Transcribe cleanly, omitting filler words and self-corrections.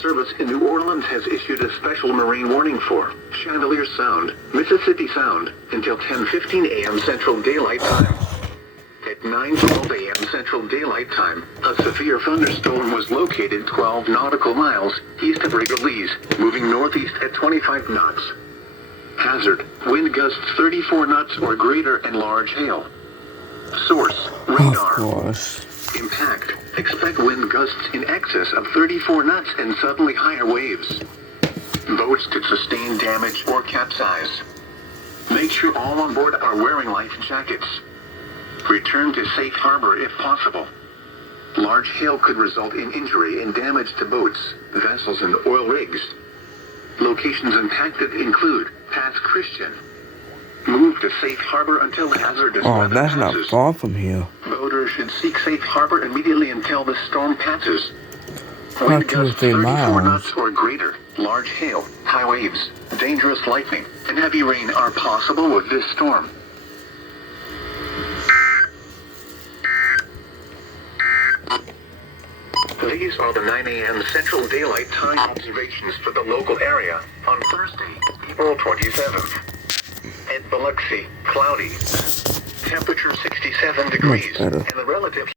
Service in New Orleans has issued a special marine warning for Chandelier Sound, Mississippi Sound, until 10:15 a.m. Central Daylight Time. At 9:12 a.m. Central Daylight Time, a severe thunderstorm was located 12 nautical miles east of Rigolets, moving northeast at 25 knots. Hazard: wind gusts 34 knots or greater and large hail. Source: radar. Of course. Impact: expect wind gusts in excess of 34 knots and suddenly higher waves. Boats could sustain damage or capsize. Make sure all on board are wearing life jackets. Return to safe harbor if possible. Large hail could result in injury and damage to boats, vessels, and oil rigs. Locations impacted include Pass Christian. Move to safe harbor until hazardous weather that's passes. not far from here. Boaters should seek safe harbor immediately until the storm passes. Not Wind 2 or gusts 3 34 miles. knots or greater, large hail, high waves, dangerous lightning, and heavy rain are possible with this storm. These are the 9 a.m. Central Daylight Time observations for the local area on Thursday, April 27th. At Biloxi, cloudy. Temperature 67 degrees, better. and the relative